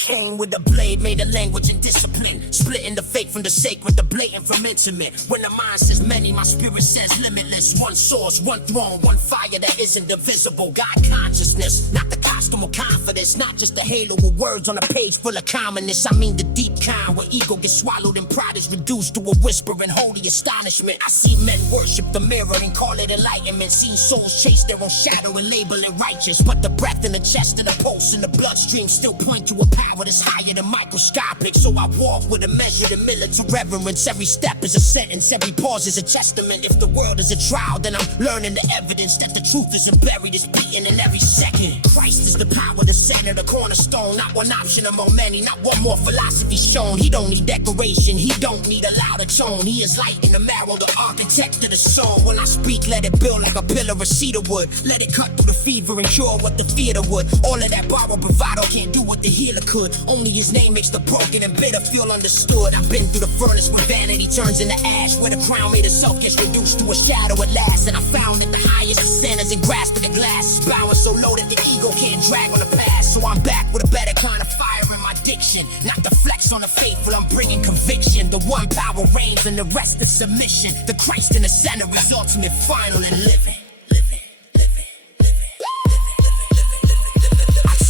came with a blade, made a language and discipline, splitting the fake from the sacred, the blatant from intimate. When the mind says many, my spirit says limitless. One source, one throne, one fire that isn't divisible. God consciousness, not the costume of confidence, not just a halo with words on a page full of commonness. I mean the deep kind where ego gets swallowed and pride is reduced to a whisper and holy astonishment. I see men worship the mirror and call it enlightenment. See souls chase their own shadow and label it righteous. But the breath in the chest and the pulse in the bloodstream still point to a power that's higher than microscopic. So I walk with a measured and militant reverence. Every step is a sentence, every pause is a testament. If the world is a trial, then I'm learning the evidence that the truth isn't buried, it's beaten in every second. Christ is the power, the center, the cornerstone. Not one option among many, not one more philosophy shown. He don't need decoration, he don't need a louder tone. He is light in the marrow, the architect of the soul. When I speak, let it build like a pillar of cedar wood. Let it cut through the fever and cure what the theater would. All of that borrowed bravado can't do what the healer could. Only his name makes the broken and bitter feel understood. I've been through the furnace where vanity turns into ash, where the crown made itself gets reduced to a shadow at last. And I found that the highest of sinners and grasp of the glass is bowing so low that the ego can't drag on the past. So I'm back with a better kind of fire in my diction, not the flex on the faithful, I'm bringing conviction. The one power reigns and the rest is submission. The Christ in the center is ultimate, final, and living.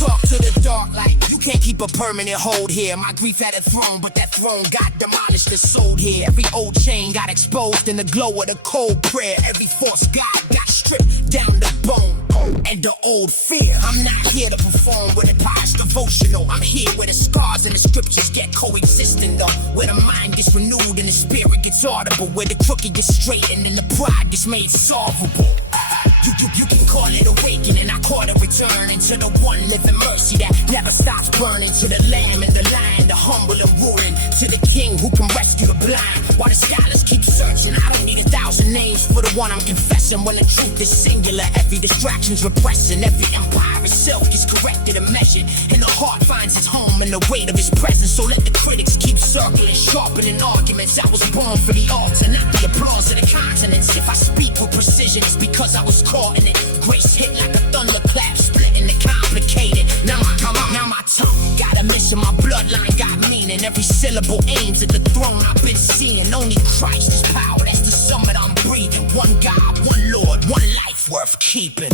Talk to the dark like you can't keep a permanent hold here. My grief had a throne, but that throne got demolished and sold here. Every old chain got exposed in the glow of the cold prayer. Every false god got stripped down to bone. And the old fear. I'm not here to perform with a pious devotional. I'm here where the scars and the scriptures get coexisting though. Where the mind gets renewed and the spirit gets audible. Where the crooked gets straightened and the pride gets made solvable. You can call it awakening, I call it returning to the one living mercy that never stops burning. To the lamb and the lion, the humble and ruling. To the king who can rescue the blind. While the scholars keep searching, I don't need 1,000 names for the one I'm confessing. When the truth is singular, every distraction's repressing. Every empire itself gets corrected and measured. And the heart finds its home in the weight of his presence. So let the critics keep circling, sharpening arguments. I was born for the altar, not the applause of the continents. If I speak with precision, it's because I was caught in it. Grace hit like a thunderclap, splitting it complicated. Now my tongue got a mission, my bloodline got meaning. Every syllable aims at the throne I've been seeing. Only Christ is power, that's the summit I'm breathing. One God, one Lord, one life worth keeping.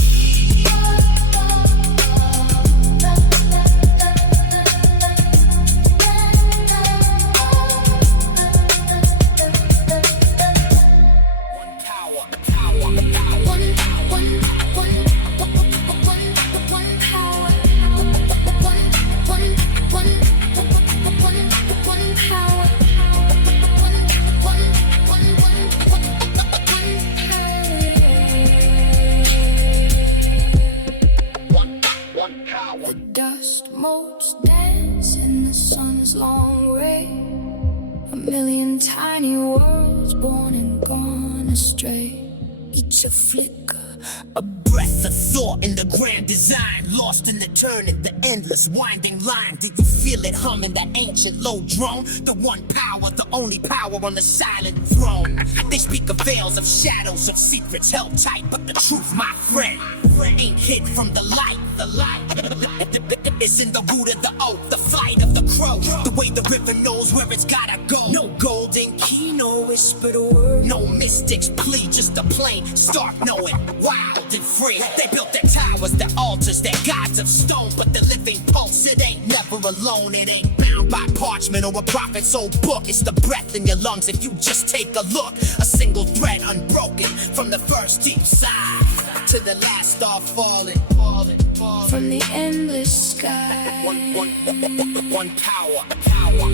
Dust motes dance in the sun's long ray. A million tiny worlds born and gone astray. Each a flicker, a breath of thought in the grand design. Lost in the turning, the endless winding line. Did you feel it humming, that ancient low drone? The one power, the only power on the silent throne. They speak of veils of shadows, of secrets held tight. But the truth, my friend, ain't hid from the light. The light is in the root of the oak, the flight of the crow. The way the river knows where it's gotta go. No golden key, no whispered word. No mystics plea, just a plain stark knowing. Wild and free, they built their towers, their altars, their gods of stone. But the living pulse, it ain't never alone. It ain't bound by parchment or a prophet's old book. It's the breath in your lungs if you just take a look. A single thread unbroken from the first deep sigh to the last star falling. From the endless sky. One power. One power.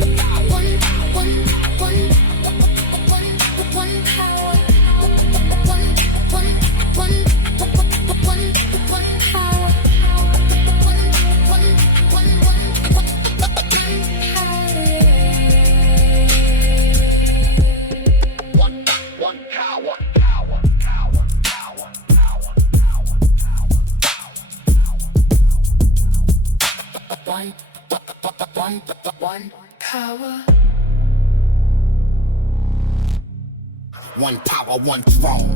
One power. One power, one throne.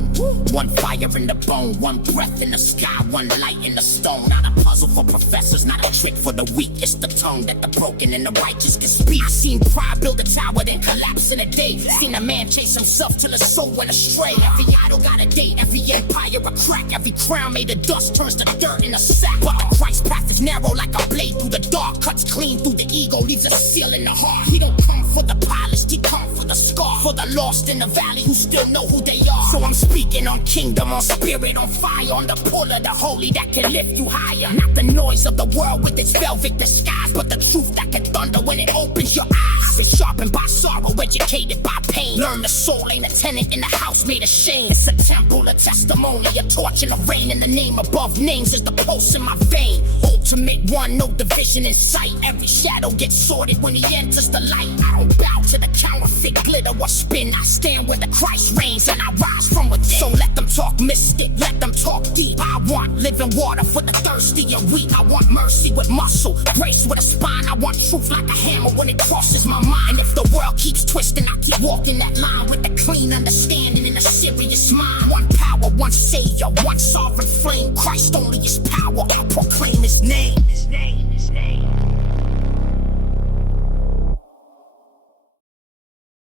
One fire in the bone, one breath in the sky, one light in the stone. Not a puzzle for professors, not a trick for the weak. It's the tongue that the broken and the righteous can speak. I seen pride build a tower, then collapse in a day. Seen a man chase himself till his soul went astray. Every idol got a date, every empire a crack. Every crown made of dust turns to dirt in a sack. But the Christ path is narrow like a blade through the dark. Cuts clean through the ego, leaves a seal in the heart. He don't come for the polished, he come for the scar. For the lost in the valley who still know who they are. So I'm speaking on kingdom, on spirit, on fire, on the pull of the holy that can lift you higher. Not the noise of the world with its velvet disguise, but the truth that can thunder when it opens your eyes. It's sharpened by sorrow, educated by pain. Learn the soul ain't a tenant in a house made of shame. It's a temple, a testimony, a torch and a rain. In the name above names is the pulse in my vein. Ultimate one, no division in sight. Every shadow gets sorted when he enters the light. I don't bow to the counterfeit glitter or spin. I stand where the Christ reigns and I rise from within. So let them talk mystic, let them talk deep. I want living water for the thirsty and weak. I want mercy with muscle, grace with a spine. I want truth like a hammer when it crosses my mind. If the world keeps twisting, I keep walking that line with a clean understanding and a serious mind. One power, one savior, one sovereign flame. Christ only is power. I proclaim his name. His name, his name.